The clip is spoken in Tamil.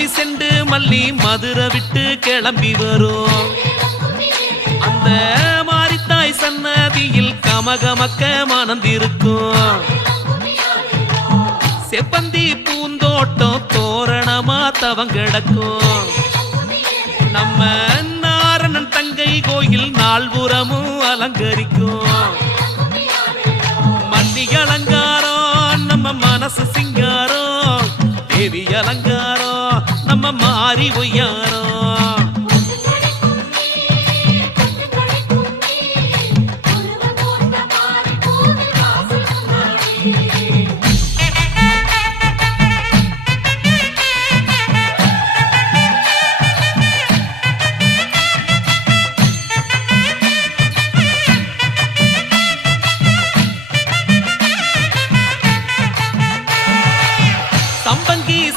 அல்லி செண்டு மல்லி மதுரை விட்டு கிளம்பி வரும் அந்த மாரித்தாய் சன்னதியில் கமகமக்க மணந்திருக்கும் செப்பந்தி பூந்தோட்டம் தோரணமா தவங்கிடக்கும் நம்ம நாரணன் தங்கை கோயில் நால்புறமும் அலங்கரிக்கும் மல்லி அலங்காரம் நம்ம மனசு சிங்காரம் தேவி அலங்காரம் நம்ம மாறி ஒய்யாரம்